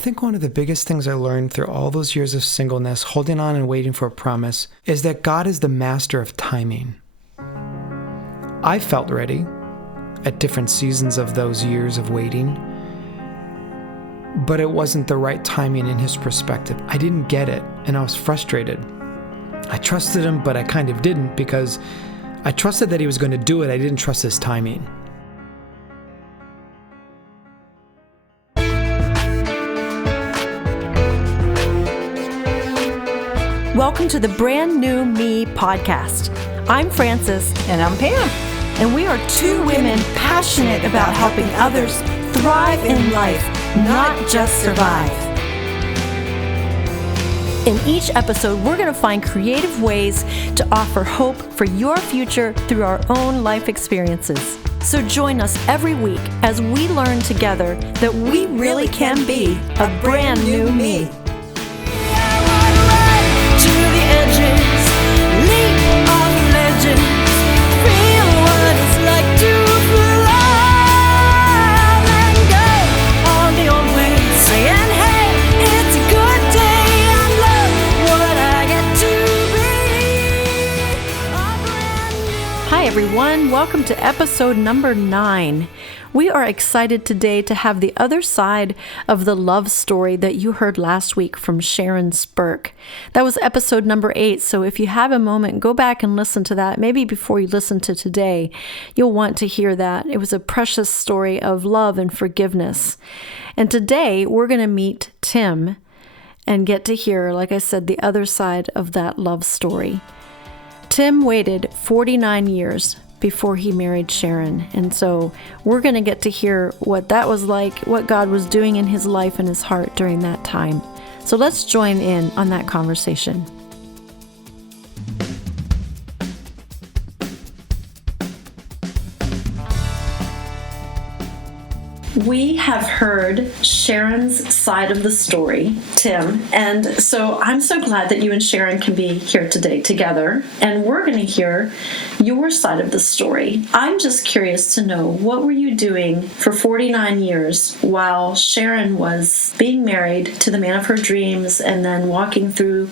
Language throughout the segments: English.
think one of the biggest things I learned through all those years of singleness, holding on and waiting for a promise, is that God is the master of timing. I felt ready at different seasons of those years of waiting, but it wasn't the right timing in His perspective. I didn't get it, and I was frustrated. I trusted Him, but I kind of didn't, because I trusted that He was going to do it. I didn't trust His timing. Welcome to the Brand New Me podcast. I'm Frances. And I'm Pam. And we are two women passionate about helping others thrive in life, not just survive. In each episode, we're going to find creative ways to offer hope for your future through our own life experiences. So join us every week as we learn together that we really can be a brand new me. Hi everyone, welcome to episode number 9. We are excited today to have the other side of the love story that you heard last week from Sharon Spirk. That was episode number 8, so if you have a moment, go back and listen to that. Maybe before you listen to today, you'll want to hear that. It was a precious story of love and forgiveness. And today, we're going to meet Tim and get to hear, like I said, the other side of that love story. Tim waited 49 years before he married Sharon, and so we're going to get to hear what that was like, what God was doing in his life and his heart during that time. So let's join in on that conversation. We have heard Sharon's side of the story, Tim, and so I'm so glad that you and Sharon can be here today together, and we're going to hear your side of the story. I'm just curious to know, what were you doing for 49 years while Sharon was being married to the man of her dreams and then walking through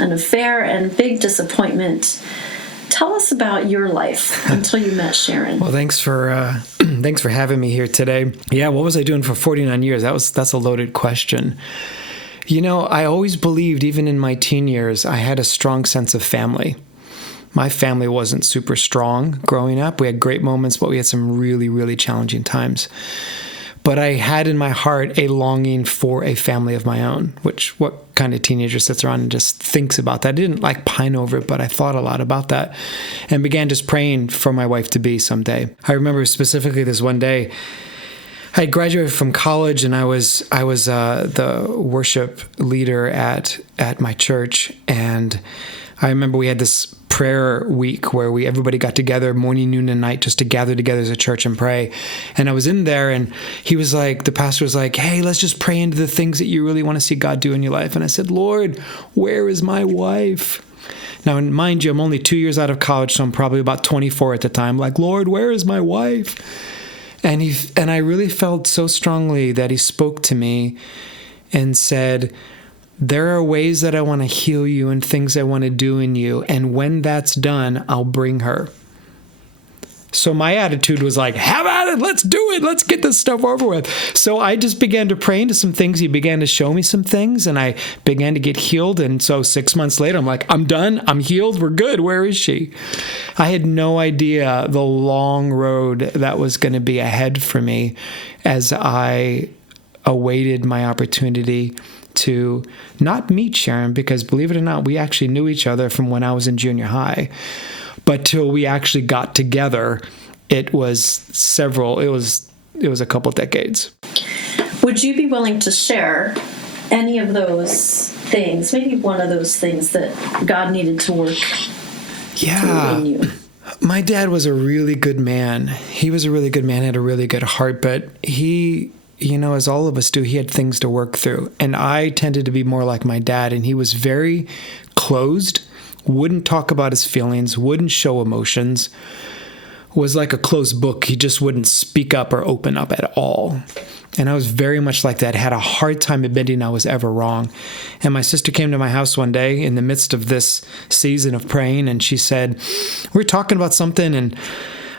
an affair and big disappointment? Tell us about your life until you met Sharon. Well, thanks for having me here today. Yeah, what was I doing for 49 years? That's a loaded question. You know, I always believed, even in my teen years, I had a strong sense of family. My family wasn't super strong growing up. We had great moments, but we had some really, really challenging times. But I had in my heart a longing for a family of my own, which what kind of teenager sits around and just thinks about that? I didn't pine over it, but I thought a lot about that and began just praying for my wife to be someday. I remember specifically this one day, I graduated from college and I was the worship leader at my church, and I remember we had this prayer week where everybody got together morning, noon, and night just to gather together as a church and pray. And I was in there, and the pastor was like, hey, let's just pray into the things that you really want to see God do in your life. And I said, Lord, where is my wife? Now, mind you, I'm only 2 years out of college, so I'm probably about 24 at the time. Like, Lord, where is my wife? And I really felt so strongly that he spoke to me and said, there are ways that I want to heal you and things I want to do in you. And when that's done, I'll bring her. So my attitude was like, have at it. Let's do it. Let's get this stuff over with. So I just began to pray into some things. He began to show me some things, and I began to get healed. And so 6 months later, I'm like, I'm done. I'm healed. We're good. Where is she? I had no idea the long road that was going to be ahead for me as I awaited my opportunity to not meet Sharon, because believe it or not, we actually knew each other from when I was in junior high. But till we actually got together, it was a couple decades. Would you be willing to share any of those things, maybe one of those things that God needed to work through in you? My dad was a really good man. He was a really good man, had a really good heart, but he, as all of us do, he had things to work through. And I tended to be more like my dad, and he was very closed, wouldn't talk about his feelings, wouldn't show emotions, was like a closed book. He just wouldn't speak up or open up at all. And I was very much like that. I had a hard time admitting I was ever wrong. And my sister came to my house one day in the midst of this season of praying, and she said, we were talking about something, and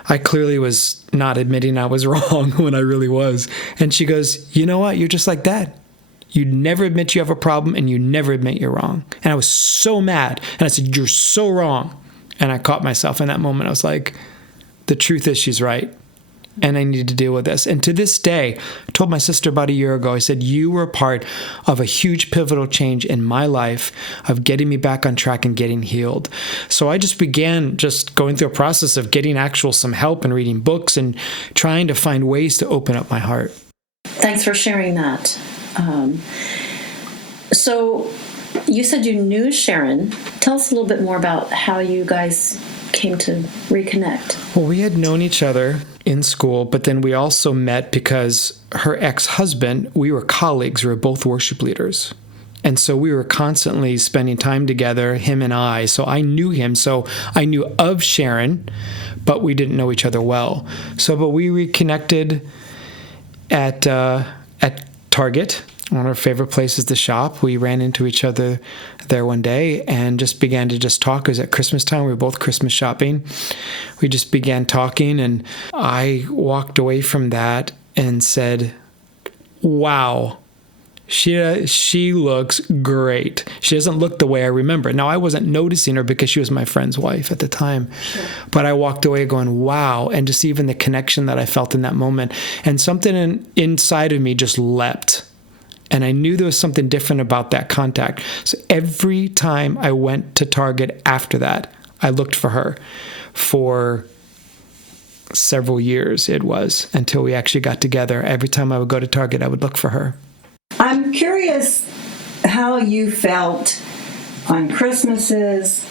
I clearly was not admitting I was wrong when I really was. And she goes, you know what? You're just like Dad. You never admit you have a problem, and you never admit you're wrong. And I was so mad. And I said, you're so wrong. And I caught myself in that moment. I was like, the truth is she's right. And I need to deal with this. And to this day, I told my sister about a year ago, I said, you were a part of a huge pivotal change in my life of getting me back on track and getting healed. So I just began just going through a process of getting some help and reading books and trying to find ways to open up my heart. Thanks for sharing that. So you said you knew Sharon. Tell us a little bit more about how you guys came to reconnect. Well, we had known each other in school, but then we also met because her ex-husband, we were colleagues, we were both worship leaders. And so we were constantly spending time together, him and I. So I knew him. So I knew of Sharon, but we didn't know each other well. But we reconnected at Target, one of our favorite places to shop. We ran into each other there one day and just began to just talk. It was at Christmas time. We were both Christmas shopping. We just began talking, and I walked away from that and said, wow, she looks great. She doesn't look the way I remember. Now, I wasn't noticing her because she was my friend's wife at the time. Sure. But I walked away going, wow, and just even the connection that I felt in that moment. And something inside of me just leapt. And I knew there was something different about that contact. So every time I went to Target after that, I looked for her for several years, it was, until we actually got together. Every time I would go to Target, I would look for her. I'm curious how you felt on Christmases,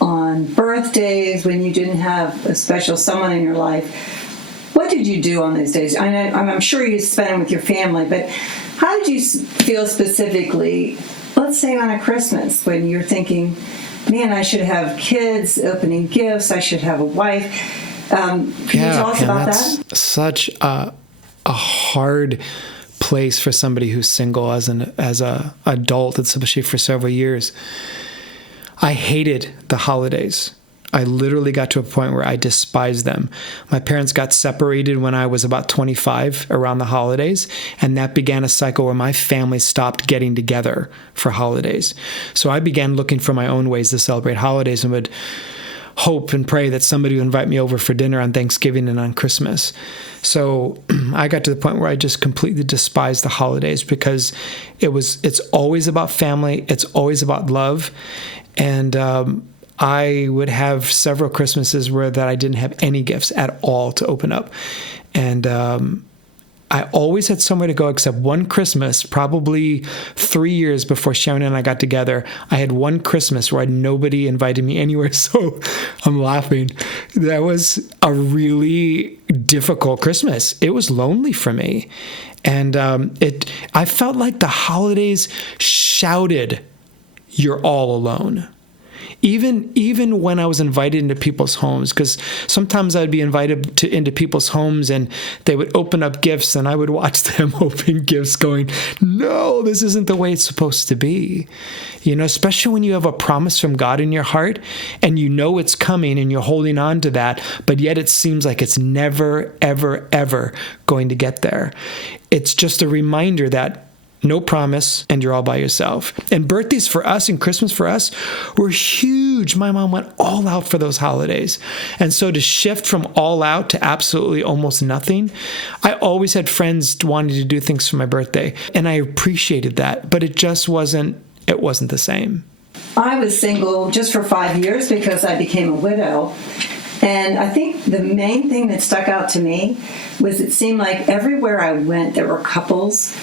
on birthdays, when you didn't have a special someone in your life. What did you do on those days? I'm sure you spent them with your family, but how did you feel specifically, let's say on a Christmas, when you're thinking, man, I should have kids, opening gifts, I should have a wife. Can you tell us about that? Such a hard place for somebody who's single as a adult, especially for several years. I hated the holidays. I literally got to a point where I despised them. My parents got separated when I was about 25 around the holidays, and that began a cycle where my family stopped getting together for holidays. So I began looking for my own ways to celebrate holidays and would hope and pray that somebody would invite me over for dinner on Thanksgiving and on Christmas. So I got to the point where I just completely despised the holidays because it's always about family, it's always about love, and I would have several Christmases where that I didn't have any gifts at all to open up. And I always had somewhere to go except one Christmas, probably 3 years before Sharon and I got together. I had one Christmas where nobody invited me anywhere. So I'm laughing. That was a really difficult Christmas. It was lonely for me. And I felt like the holidays shouted, "You're all alone." Even when I was invited into people's homes, because sometimes I'd be invited into people's homes and they would open up gifts and I would watch them open gifts going, no, this isn't the way it's supposed to be. Especially when you have a promise from God in your heart and you know it's coming and you're holding on to that, but yet it seems like it's never, ever, ever going to get there. It's just a reminder that no promise, and you're all by yourself. And birthdays for us and Christmas for us were huge. My mom went all out for those holidays. And so to shift from all out to absolutely almost nothing, I always had friends wanting to do things for my birthday. And I appreciated that, but it wasn't the same. I was single just for 5 years because I became a widow. And I think the main thing that stuck out to me was it seemed like everywhere I went, there were couples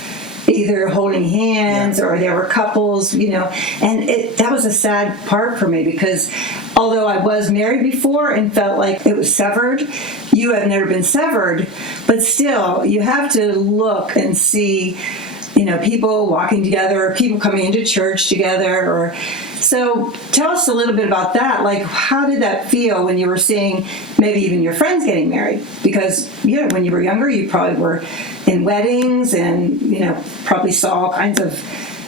either holding hands or there were couples, and that was a sad part for me because although I was married before and felt like it was severed, you have never been severed, but still you have to look and see, people walking together, or people coming into church together, or So tell us a little bit about that. Like, how did that feel when you were seeing maybe even your friends getting married? Because, when you were younger, you probably were in weddings and, probably saw all kinds of,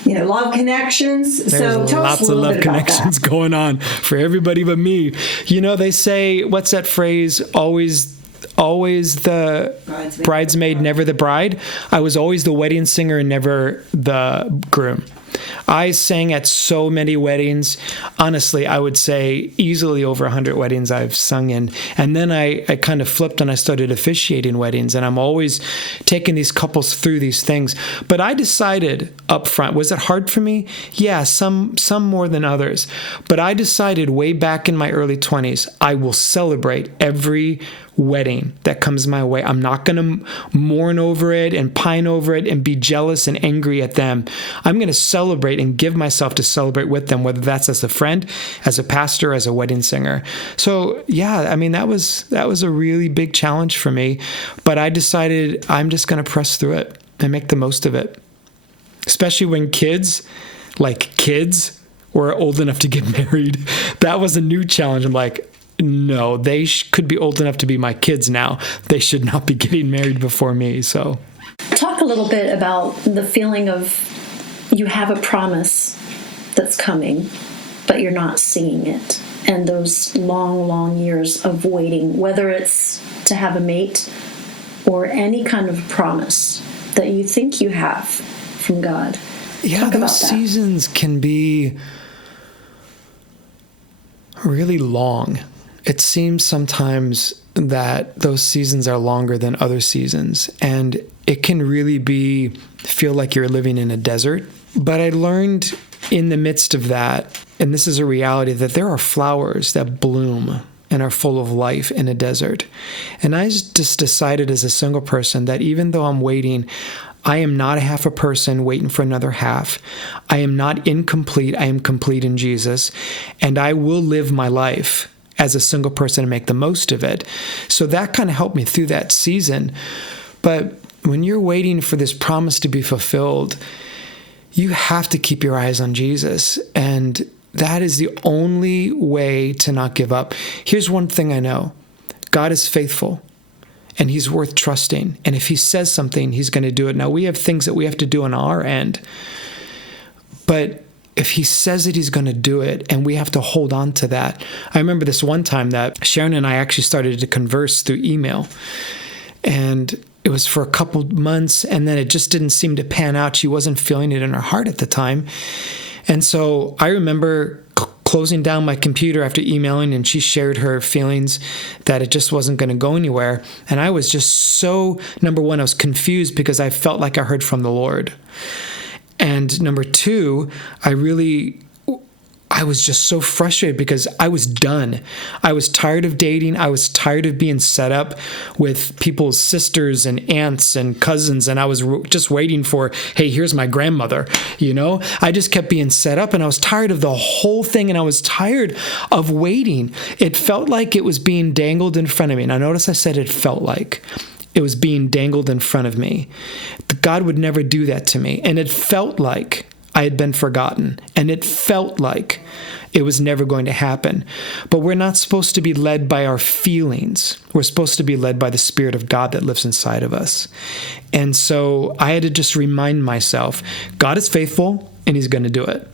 love connections. There's so lots of love connections going on for everybody but me. They say, what's that phrase? Always the bridesmaid, never the bride. I was always the wedding singer and never the groom. I sang at so many weddings. Honestly, I would say easily over 100 weddings I've sung in. And then I kind of flipped and I started officiating weddings. And I'm always taking these couples through these things. But I decided up front, was it hard for me? Yeah, some more than others. But I decided way back in my early 20s, I will celebrate every wedding that comes my way. I'm not going to mourn over it and pine over it and be jealous and angry at them. I'm going to celebrate and give myself to celebrate with them, whether that's as a friend, as a pastor, as a wedding singer. So that was a really big challenge for me, but I decided I'm just going to press through it and make the most of it. Especially when kids were old enough to get married. That was a new challenge. I'm like, no, they could be old enough to be my kids now. They should not be getting married before me. So, talk a little bit about the feeling of you have a promise that's coming, but you're not seeing it. And those long, long years of waiting, whether it's to have a mate or any kind of promise that you think you have from God. Yeah, those seasons can be really long. It seems sometimes that those seasons are longer than other seasons, and it can really feel like you're living in a desert. But I learned in the midst of that, and this is a reality, that there are flowers that bloom and are full of life in a desert. And I just decided as a single person that even though I'm waiting, I am not a half a person waiting for another half. I am not incomplete. I am complete in Jesus, and I will live my life as a single person and make the most of it. So that kind of helped me through that season. But when you're waiting for this promise to be fulfilled, you have to keep your eyes on Jesus. And that is the only way to not give up. Here's one thing I know. God is faithful and he's worth trusting. And if he says something, he's going to do it. Now, we have things that we have to do on our end. But if he says that he's going to do it, and we have to hold on to that. I remember this one time that Sharon and I actually started to converse through email. And it was for a couple months, and then it just didn't seem to pan out. She wasn't feeling it in her heart at the time. And so I remember closing down my computer after emailing, and she shared her feelings that it just wasn't going to go anywhere. And I was just so, number one, I was confused because I felt like I heard from the Lord. And number two, I was just so frustrated because I was done. I was tired of dating. I was tired of being set up with people's sisters and aunts and cousins. And I was just waiting for, hey, here's my grandmother, I just kept being set up, and I was tired of the whole thing. And I was tired of waiting. It felt like it was being dangled in front of me. Now notice I said it felt like. It was being dangled in front of me. God would never do that to me. And it felt like I had been forgotten. And it felt like it was never going to happen. But we're not supposed to be led by our feelings. We're supposed to be led by the Spirit of God that lives inside of us. And so I had to just remind myself, God is faithful and he's going to do it.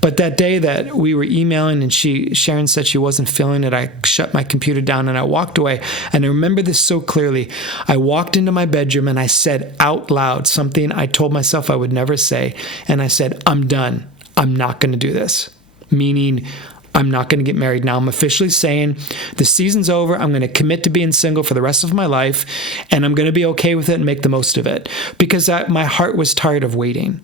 But that day that we were emailing and Sharon said she wasn't feeling it, I shut my computer down and I walked away. And I remember this so clearly. I walked into my bedroom and I said out loud something I told myself I would never say. And I said, I'm done. I'm not going to do this. Meaning, I'm not going to get married now. I'm officially saying the season's over. I'm going to commit to being single for the rest of my life, and I'm going to be okay with it and make the most of it because my heart was tired of waiting.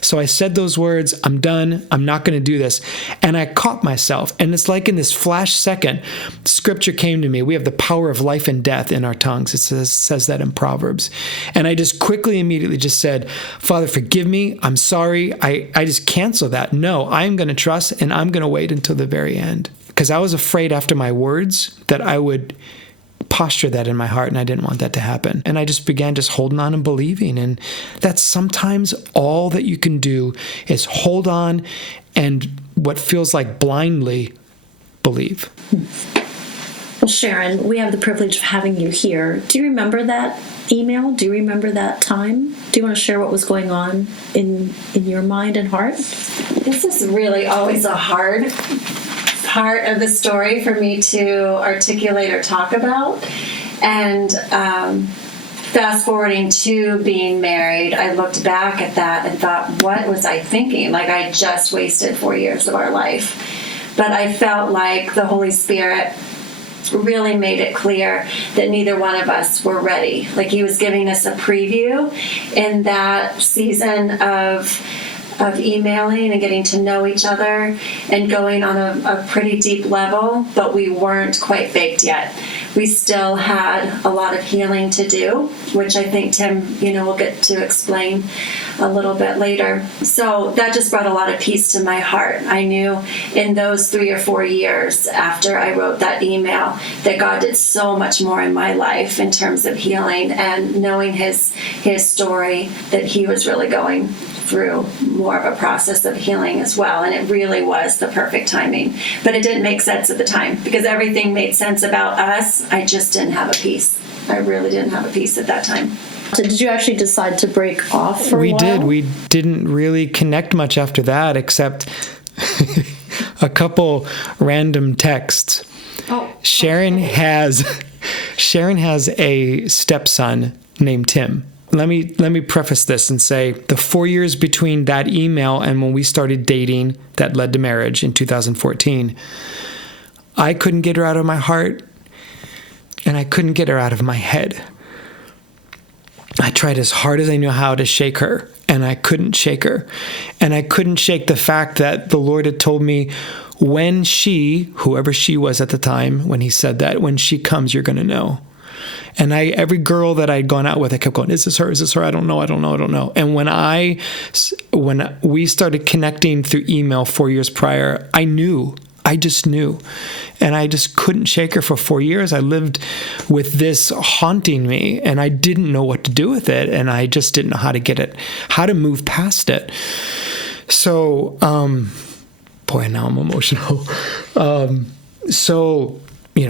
So I said those words, I'm done. I'm not going to do this. And I caught myself. And it's like in this flash second, scripture came to me. We have the power of life and death in our tongues. It says that in Proverbs. And I just immediately just said, Father, forgive me. I'm sorry. I just cancel that. No, I'm going to trust and I'm going to wait until the very end. Because I was afraid after my words that I would posture that in my heart, and I didn't want that to happen. And I just began holding on and believing. And that's sometimes all that you can do is hold on and what feels like blindly believe. Well, Sharon, we have the privilege of having you here. Do you remember that email? Do you remember that time? Do you want to share what was going on in your mind and heart? This is really always a hard part of the story for me to articulate or talk about. And fast forwarding to being married, I looked back at that and thought, what was I thinking? Like, I just wasted 4 years of our life. But I felt like the Holy Spirit really made it clear that neither one of us were ready. Like, he was giving us a preview in that season of emailing and getting to know each other and going on a pretty deep level, but we weren't quite baked yet. We still had a lot of healing to do, which I think Tim, will get to explain a little bit later. So that just brought a lot of peace to my heart. I knew in those 3 or 4 years after I wrote that email that God did so much more in my life in terms of healing, and knowing his story, that he was really going through more of a process of healing as well. And it really was the perfect timing. But it didn't make sense at the time, because everything made sense about us. I just didn't have a peace. I really didn't have a peace at that time. So did you actually decide to break off for a while? We did. We didn't really connect much after that, except a couple random texts. Oh, Sharon has a stepson named Tim. Let me preface this and say the 4 years between that email and when we started dating that led to marriage in 2014, I couldn't get her out of my heart, and I couldn't get her out of my head. I tried as hard as I knew how to shake her, and I couldn't shake her. And I couldn't shake the fact that the Lord had told me, when she, whoever she was at the time, when he said that, when she comes, you're going to know. And every girl that I'd gone out with, I kept going, is this her? Is this her? I don't know. And when we started connecting through email 4 years prior, I just knew. And I just couldn't shake her for 4 years. I lived with this haunting me, and I didn't know what to do with it. And I just didn't know how to move past it. So, boy, now I'm emotional.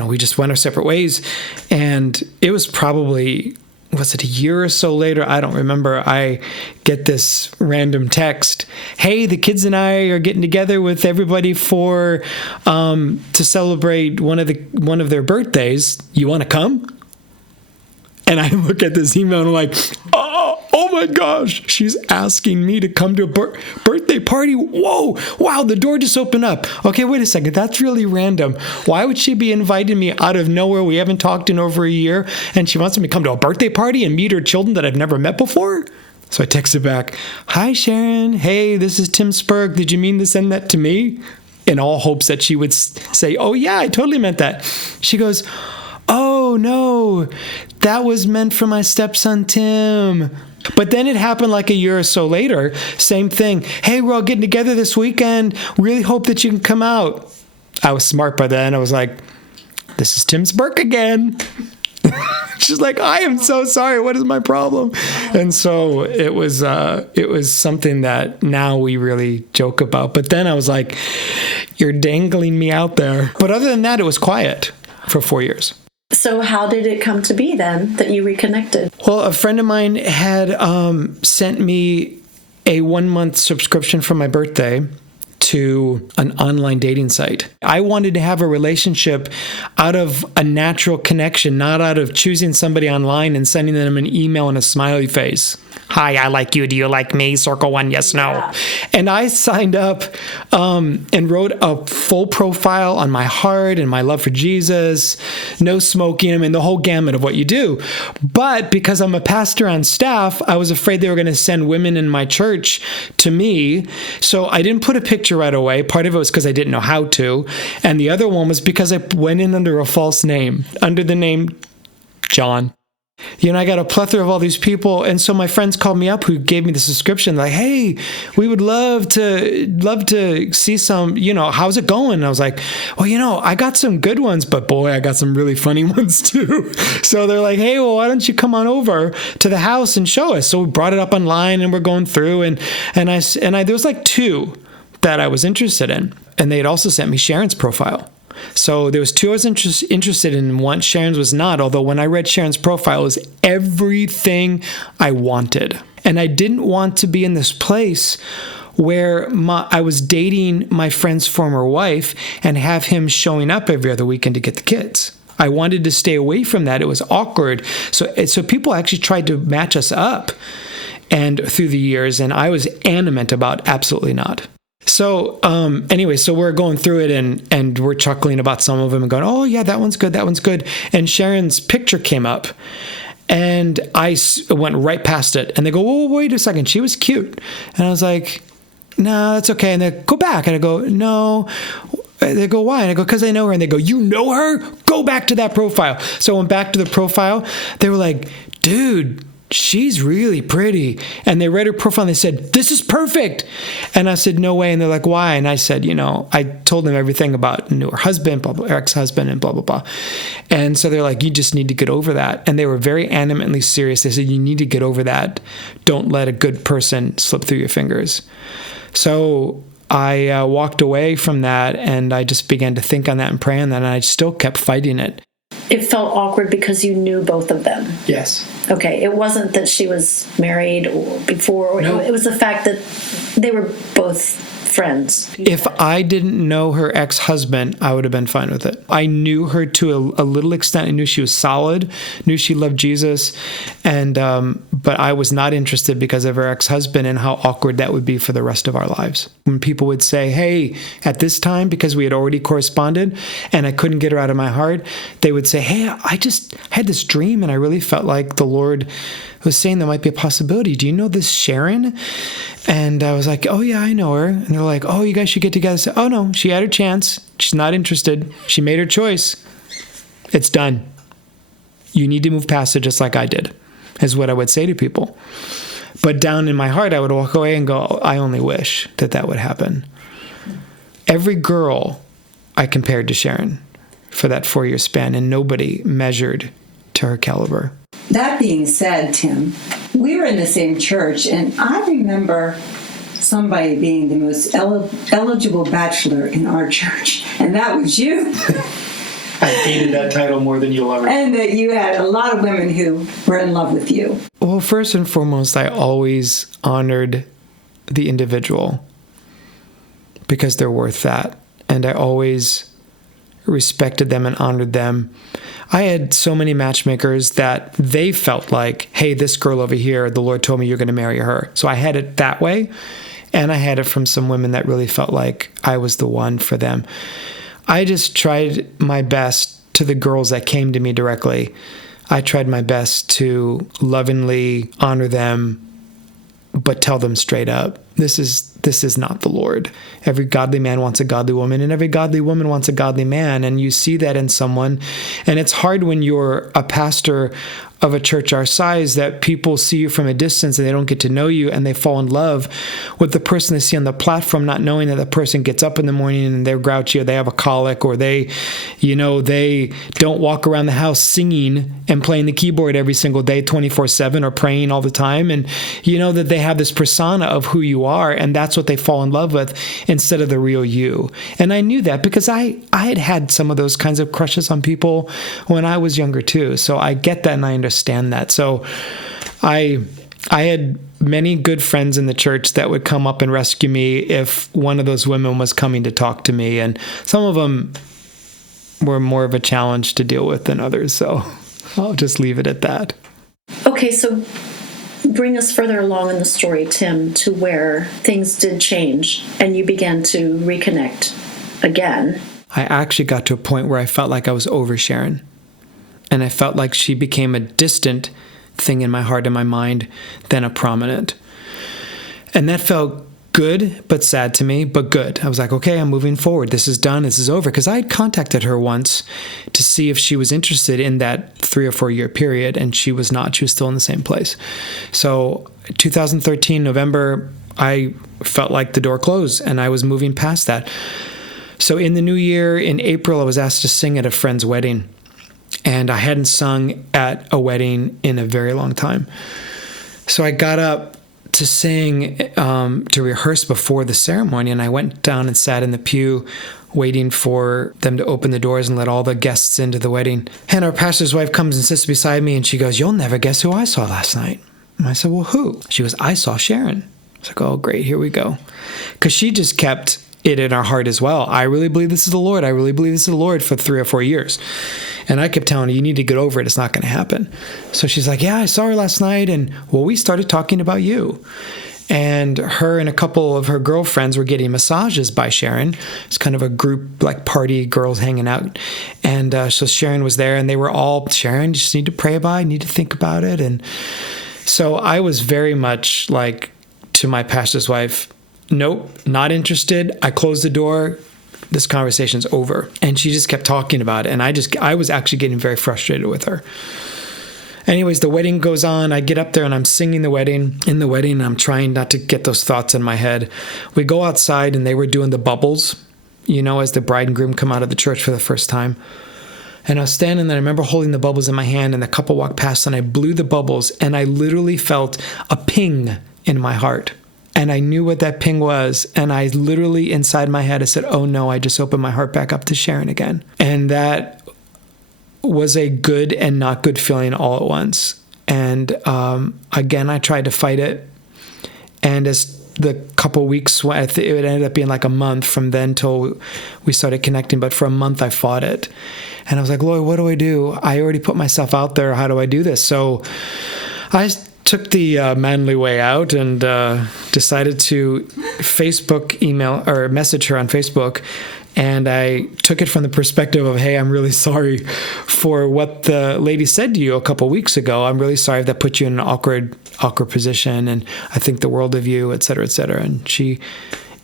We just went our separate ways, and it was probably, was it a year or so later? I don't remember. I get this random text. Hey, the kids and I are getting together with everybody to celebrate one of their birthdays. You want to come? And I look at this email and I'm like, oh my gosh, she's asking me to come to a birthday party. Whoa, wow, the door just opened up. Okay, wait a second, that's really random. Why would she be inviting me out of nowhere? We haven't talked in over a year, and she wants me to come to a birthday party and meet her children that I've never met before? So I texted back, hi Sharon, hey, this is Tim Spirk. Did you mean to send that to me? In all hopes that she would say, oh yeah, I totally meant that. She goes, oh no, that was meant for my stepson Tim. But then it happened like a year or so later. Same thing. Hey, we're all getting together this weekend. Really hope that you can come out. I was smart by then. I was like, this is Tim Spirk again. She's like, I am so sorry. What is my problem? And so it was something that now we really joke about. But then I was like, you're dangling me out there. But other than that, it was quiet for 4 years. So how did it come to be then that you reconnected? Well, a friend of mine had sent me a 1-month subscription for my birthday to an online dating site. I wanted to have a relationship out of a natural connection, not out of choosing somebody online and sending them an email and a smiley face. Hi, I like you. Do you like me? Circle 1, yes, no. Yeah. And I signed up and wrote a full profile on my heart and my love for Jesus, no smoking, and the whole gamut of what you do. But because I'm a pastor on staff, I was afraid they were going to send women in my church to me. So I didn't put a picture right away. Part of it was because I didn't know how to. And the other one was because I went in under a false name, under the name John. I got a plethora of all these people. And so my friends called me up who gave me the subscription, like, hey, we would love to see some, how's it going? And I was like, well, I got some good ones, but boy, I got some really funny ones too. So they're like, hey, well, why don't you come on over to the house and show us? So we brought it up online and we're going through and there was like 2 that I was interested in. And they had also sent me Sharon's profile. So there was two I was interested in, and one, Sharon's was not, although when I read Sharon's profile, it was everything I wanted. And I didn't want to be in this place where I was dating my friend's former wife and have him showing up every other weekend to get the kids. I wanted to stay away from that. It was awkward. So people actually tried to match us up and through the years, and I was adamant about absolutely not. So anyway, so we're going through it and we're chuckling about some of them and going, oh yeah, that one's good, that one's good. And Sharon's picture came up and I went right past it. And they go, whoa, wait a second, she was cute. And I was like, no, that's okay. And they go back and I go, no. They go, why? And I go, because I know her. And they go, you know her? Go back to that profile. So I went back to the profile. They were like, dude, she's really pretty. And they read her profile and they said, this is perfect. And I said, no way. And they're like, why? And I said, I told them everything about her husband, blah, blah, her ex-husband, and blah, blah, blah. And so they're like, you just need to get over that. And they were very animately serious. They said, you need to get over that. Don't let a good person slip through your fingers. So I walked away from that and I just began to think on that and pray on that. And I still kept fighting it. It felt awkward because you knew both of them. Yes. Okay. It wasn't that she was married or before. No. It was the fact that they were both friends. If I didn't know her ex-husband, I would have been fine with it. I knew her to a little extent. I knew she was solid, knew she loved Jesus, and but I was not interested because of her ex-husband and how awkward that would be for the rest of our lives. When people would say, hey, at this time, because we had already corresponded and I couldn't get her out of my heart, they would say, hey, I just had this dream and I really felt like the Lord was saying there might be a possibility. Do you know this Sharon? And I was like, oh yeah, I know her. And they're like, oh, you guys should get together. So, oh no, she had her chance. She's not interested. She made her choice. It's done. You need to move past it just like I did, is what I would say to people. But down in my heart, I would walk away and go, I only wish that would happen. Every girl I compared to Sharon for that 4-year span, and nobody measured to her caliber. That being said, Tim, we were in the same church, and I remember somebody being the most eligible bachelor in our church, and that was you. I hated that title more than you'll ever. And that you had a lot of women who were in love with you. Well, first and foremost, I always honored the individual because they're worth that. And I always respected them and honored them. I had so many matchmakers that they felt like, hey, this girl over here, the Lord told me you're going to marry her. So I had it that way. And I had it from some women that really felt like I was the one for them. I just tried my best to the girls that came to me directly. I tried my best to lovingly honor them, but tell them straight up, this is not the Lord. Every godly man wants a godly woman, and every godly woman wants a godly man. And you see that in someone. And it's hard when you're a pastor of a church our size that people see you from a distance and they don't get to know you, and they fall in love with the person they see on the platform, not knowing that the person gets up in the morning and they're grouchy, or they have a colic, or they don't walk around the house singing and playing the keyboard every single day 24/7 or praying all the time. And you know that they have this persona of who you are, and that's what they fall in love with instead of the real you. And I knew that because I had some of those kinds of crushes on people when I was younger too. So I get that and I understand that. So I had many good friends in the church that would come up and rescue me if one of those women was coming to talk to me. And some of them were more of a challenge to deal with than others. So I'll just leave it at that. Okay, so bring us further along in the story, Tim, to where things did change and you began to reconnect again. I actually got to a point where I felt like I was over Sharon. And I felt like she became a distant thing in my heart and my mind than a prominent. And that felt good, but sad to me, but good. I was like, okay, I'm moving forward. This is done. This is over. Because I had contacted her once to see if she was interested in that 3 or 4 year period, and she was not. She was still in the same place. So 2013, November, I felt like the door closed, and I was moving past that. So in the new year, in April, I was asked to sing at a friend's wedding. And I hadn't sung at a wedding in a very long time. So I got up to sing, to rehearse before the ceremony, and I went down and sat in the pew waiting for them to open the doors and let all the guests into the wedding. And our pastor's wife comes and sits beside me, and she goes, "You'll never guess who I saw last night." And I said, "Well, who?" She goes, "I saw Sharon." I was like, "Oh, great, here we go." Because she just kept it in our heart as well. "I really believe this is the Lord. I really believe this is the Lord," for 3 or 4 years. And I kept telling her, "You need to get over it. It's not going to happen." So she's like, "Yeah, I saw her last night." And well, we started talking about you. And her and a couple of her girlfriends were getting massages by Sharon. It's kind of a group, like party, girls hanging out. And so Sharon was there, and they were all, "Sharon, you just need to pray about it, you need to think about it." And so I was very much like, to my pastor's wife, "Nope, not interested." I closed the door. This conversation's over. And she just kept talking about it. And I was actually getting very frustrated with her. Anyways, the wedding goes on. I get up there and I'm singing in the wedding, and I'm trying not to get those thoughts in my head. We go outside, and they were doing the bubbles, as the bride and groom come out of the church for the first time. And I was standing there. I remember holding the bubbles in my hand, and the couple walked past, and I blew the bubbles, and I literally felt a ping in my heart. And I knew what that ping was. And I literally, inside my head, I said, "Oh no, I just opened my heart back up to Sharon again." And that was a good and not good feeling all at once. And again, I tried to fight it. And as the couple weeks, it ended up being like a month from then till we started connecting. But for a month, I fought it. And I was like, "Lord, what do I do? I already put myself out there. How do I do this?" So I took the manly way out and decided to email or message her on Facebook. And I took it from the perspective of, "Hey, I'm really sorry for what the lady said to you a couple weeks ago. I'm really sorry if that put you in an awkward position, and I think the world of you, et cetera, et cetera." And she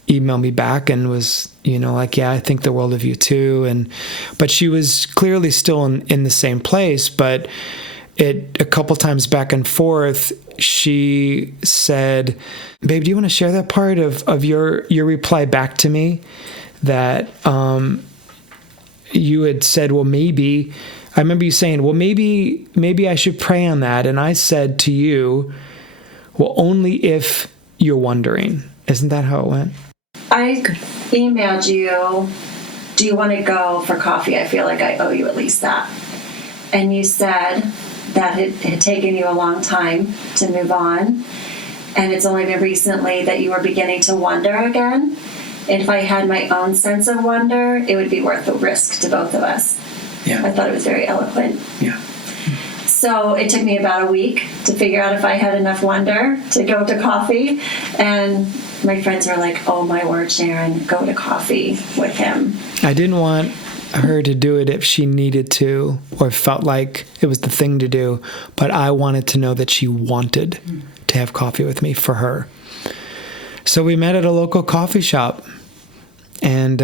emailed me back and was, like, "Yeah, I think the world of you too." But she was clearly still in the same place. But a couple times back and forth, she said, "Babe, do you want to share that part of your reply back to me? That you had said, well, maybe," I remember you saying, "Well, maybe I should pray on that." And I said to you, "Well, only if you're wondering." Isn't that how it went? I emailed you, "Do you want to go for coffee? I feel like I owe you at least that." And you said that it had taken you a long time to move on. And it's only been recently that you were beginning to wonder again. And if I had my own sense of wonder, it would be worth the risk to both of us. Yeah. I thought it was very eloquent. Yeah. So it took me about a week to figure out if I had enough wonder to go to coffee. And my friends were like, "Oh my word, Sharon, go to coffee with him." I didn't want her to do it if she needed to or felt like it was the thing to do, but I wanted to know that she wanted to have coffee with me for her. So we met at a local coffee shop, and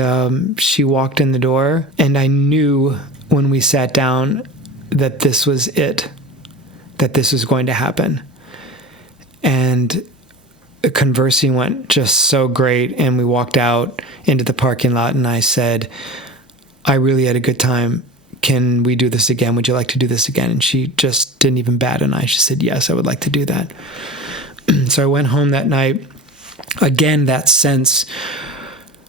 she walked in the door, and I knew when we sat down that this was it, that this was going to happen. And conversing went just so great, and we walked out into the parking lot, and I said, "I really had a good time. Can we do this again? Would you like to do this again?" And she just didn't even bat an eye. She said, "Yes, I would like to do that." So I went home that night. Again, that sense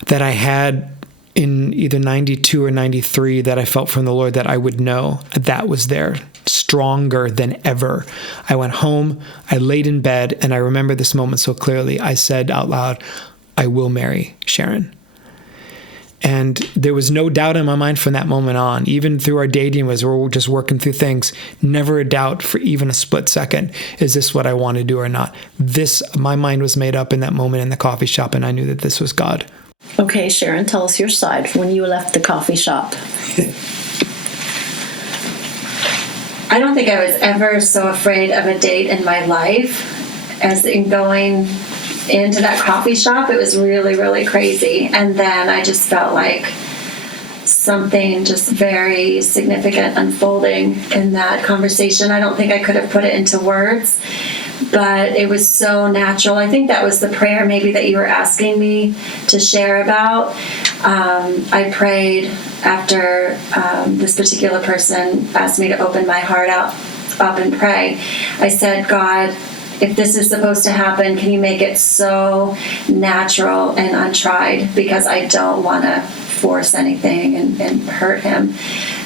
that I had in either 92 or 93 that I felt from the Lord that I would know, that was there, stronger than ever. I went home, I laid in bed, and I remember this moment so clearly. I said out loud, "I will marry Sharon." And there was no doubt in my mind from that moment on, even through our dating, as we're just working through things, never a doubt for even a split second, is this what I want to do or not? My mind was made up in that moment in the coffee shop, and I knew that this was God. Okay, Sharon, tell us your side when you left the coffee shop. I don't think I was ever so afraid of a date in my life as in going into that coffee shop. It was really, really crazy. And then I just felt like something just very significant unfolding in that conversation. I don't think I could have put it into words, but it was so natural. I think that was the prayer maybe that you were asking me to share about. I prayed after this particular person asked me to open my heart up and pray. I said, "God, if this is supposed to happen, can you make it so natural and untried? Because I don't want to force anything and hurt him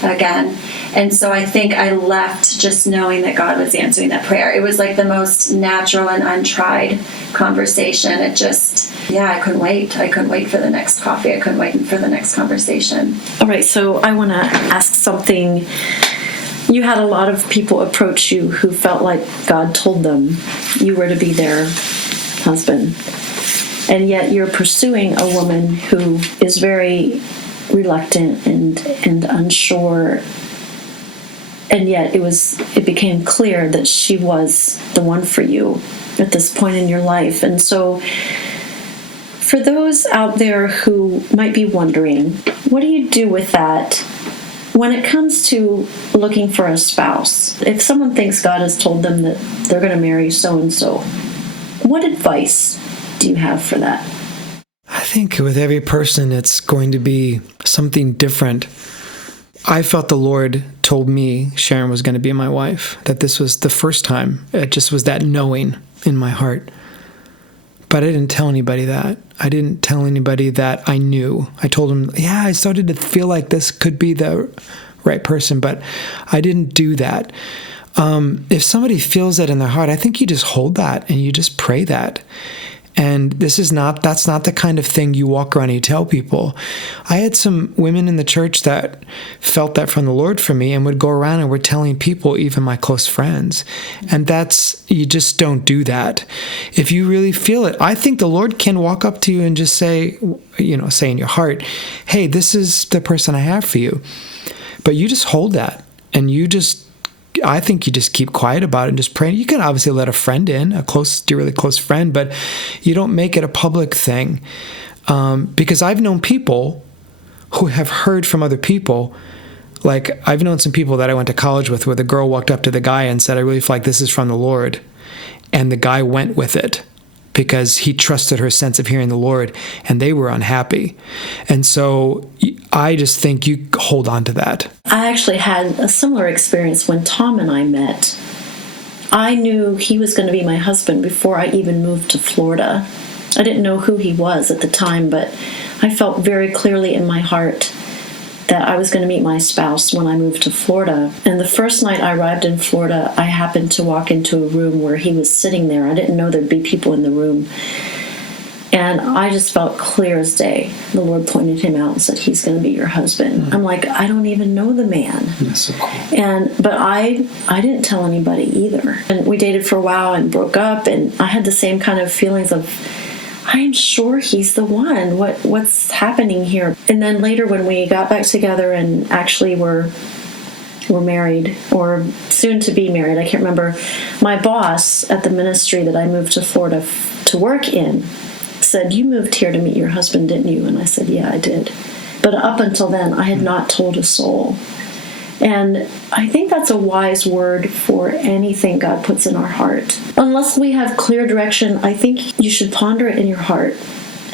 again. And so I think I left just knowing that God was answering that prayer. It was like the most natural and untried conversation. It just, I couldn't wait. I couldn't wait for the next coffee. I couldn't wait for the next conversation. All right, so I want to ask something. You had a lot of people approach you who felt like God told them you were to be their husband. And yet you're pursuing a woman who is very reluctant and unsure. And yet it became clear that she was the one for you at this point in your life. And so for those out there who might be wondering, what do you do with that when it comes to looking for a spouse? If someone thinks God has told them that they're going to marry so-and-so, what advice do you have for that? I think with every person, it's going to be something different. I felt the Lord told me Sharon was going to be my wife, that this was the first time. It just was that knowing in my heart. But I didn't tell anybody that. I didn't tell anybody that I knew. I told them, I started to feel like this could be the right person, but I didn't do that. If somebody feels that in their heart, I think you just hold that and you just pray that. And that's not the kind of thing you walk around and you tell people. I had some women in the church that felt that from the Lord for me and would go around and were telling people, even my close friends. And you just don't do that. If you really feel it, I think the Lord can walk up to you and just say in your heart, hey, this is the person I have for you. But you just hold that and I think you just keep quiet about it and just pray. You can obviously let a friend in, a really close friend, but you don't make it a public thing. Because I've known people who have heard from other people. Like, I've known some people that I went to college with where the girl walked up to the guy and said, I really feel like this is from the Lord. And the guy went with it because he trusted her sense of hearing the Lord, and they were unhappy. And so I just think you hold on to that. I actually had a similar experience when Tom and I met. I knew he was going to be my husband before I even moved to Florida. I didn't know who he was at the time, but I felt very clearly in my heart that I was going to meet my spouse when I moved to Florida. And the first night I arrived in Florida, I happened to walk into a room where he was sitting there. I didn't know there'd be people in the room. And I just felt clear as day. The Lord pointed him out and said, he's going to be your husband. Mm-hmm. I'm like, I don't even know the man. That's so cool. But I didn't tell anybody either. And we dated for a while and broke up, and I had the same kind of feelings of, I'm sure he's the one. What's happening here? And then later when we got back together and actually were married, or soon to be married, I can't remember, my boss at the ministry that I moved to Florida to work in said, you moved here to meet your husband, didn't you? And I said, yeah, I did. But up until then, I had not told a soul. And I think that's a wise word for anything God puts in our heart. Unless we have clear direction, I think you should ponder it in your heart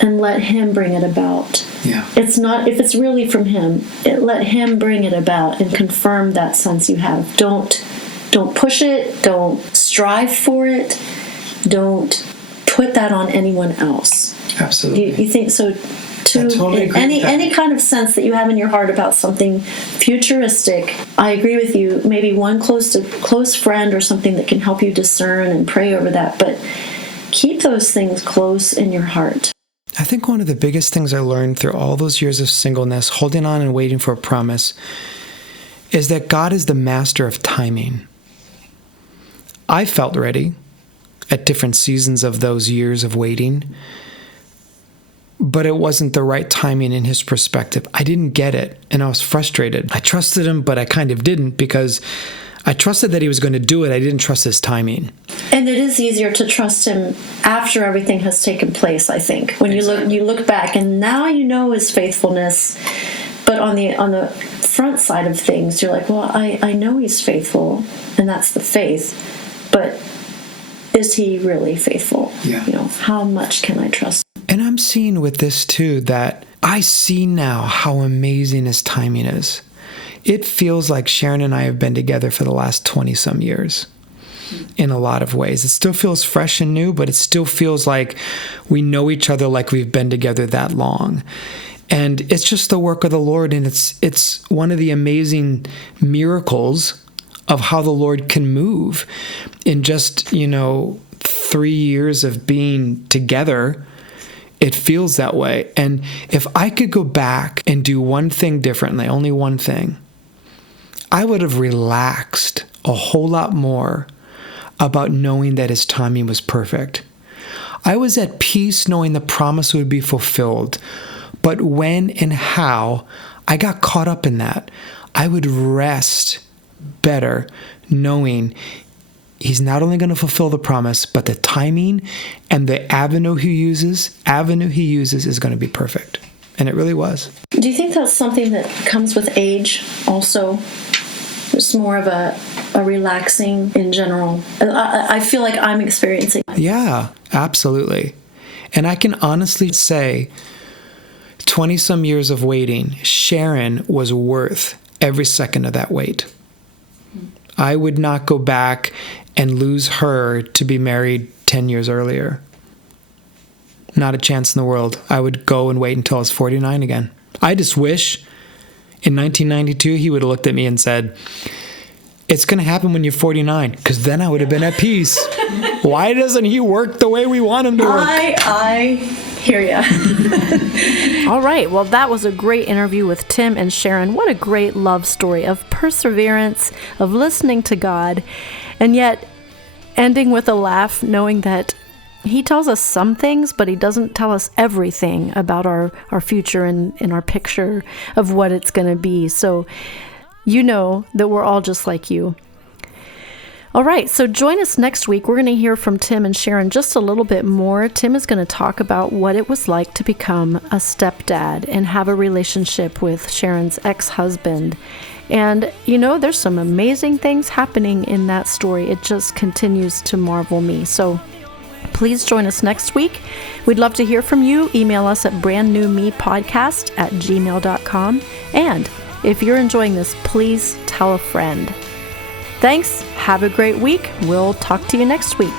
and let Him bring it about. Yeah. It's not, if it's really from Him, let Him bring it about and confirm that sense you have. Don't push it. Don't strive for it. Don't put that on anyone else. Absolutely. You think so? Totally Any kind of sense that you have in your heart about something futuristic, I agree with you. Maybe one close friend or something that can help you discern and pray over that, but keep those things close in your heart. I think one of the biggest things I learned through all those years of singleness, holding on and waiting for a promise, is that God is the master of timing. I felt ready at different seasons of those years of waiting, but it wasn't the right timing in His perspective. I didn't get it, and I was frustrated. I trusted Him, but I kind of didn't, because I trusted that He was going to do it. I didn't trust His timing. And it is easier to trust Him after everything has taken place, I think. When you look back, and now you know His faithfulness, but on the front side of things, you're like, well, I know He's faithful, and that's the faith, but is He really faithful? Yeah. How much can I trust? And I'm seeing with this too that I see now how amazing His timing is. It feels like Sharon and I have been together for the last 20 some years. in a lot of ways. It still feels fresh and new, but it still feels like we know each other like we've been together that long. And it's just the work of the Lord, and it's one of the amazing miracles of how the Lord can move in just, 3 years of being together. It feels that way. And if I could go back and do one thing differently, only one thing, I would have relaxed a whole lot more about knowing that his timing was perfect. I was at peace knowing the promise would be fulfilled. But when and how I got caught up in that, I would rest better knowing he's not only going to fulfill the promise, but the timing and the avenue he uses is going to be perfect. And it really was. Do you think that's something that comes with age also? It's more of a relaxing in general. I feel like I'm experiencing. Yeah, absolutely. And I can honestly say 20-some years of waiting, Sharon was worth every second of that wait. I would not go back and lose her to be married 10 years earlier. Not a chance in the world. I would go and wait until I was 49 again. I just wish in 1992 he would have looked at me and said, it's going to happen when you're 49, because then I would have been at peace. Why doesn't he work the way we want him to work? I hear ya. All right. Well, that was a great interview with Tim and Sharon. What a great love story of perseverance, of listening to God, and yet ending with a laugh, knowing that he tells us some things, but he doesn't tell us everything about our future and our picture of what it's going to be. So you know that we're all just like you. All right, so join us next week. We're going to hear from Tim and Sharon just a little bit more. Tim is going to talk about what it was like to become a stepdad and have a relationship with Sharon's ex-husband. And, there's some amazing things happening in that story. It just continues to marvel me. So please join us next week. We'd love to hear from you. Email us at brandnewmepodcast@gmail.com. And if you're enjoying this, please tell a friend. Thanks. Have a great week. We'll talk to you next week.